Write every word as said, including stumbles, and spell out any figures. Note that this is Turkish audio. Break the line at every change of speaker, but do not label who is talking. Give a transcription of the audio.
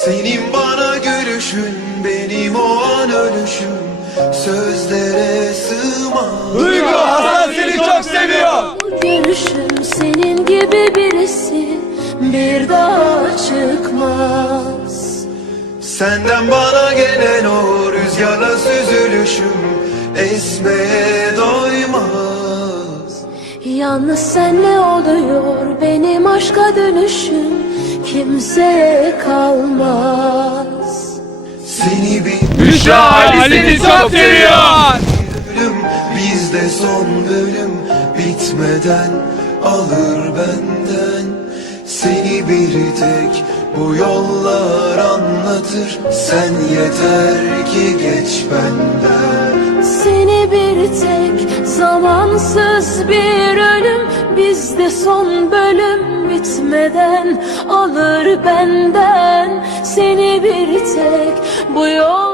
Senin bana gülüşün, benim o an ölüşüm, sözlere sığmaz.
Duygu, Hasan seni çok seviyor.
Görüşüm senin gibi birisi bir daha çıkmaz.
Senden bana gelen o rüzgarla süzülüşüm esmeye doymaz.
Yalnız senle oluyor benim aşka dönüşüm, kimseye kalmaz.
Seni bir
Büşra Ali seni çok seviyor.
bölüm, bizde son bölüm bitmeden alır benden. Seni bir tek bu yollar anlatır, sen yeter ki geç benden.
Seni bir tek zamansız bir ölüm, bizde son bölüm bitmeden alır benden. Seni bir tek bu yol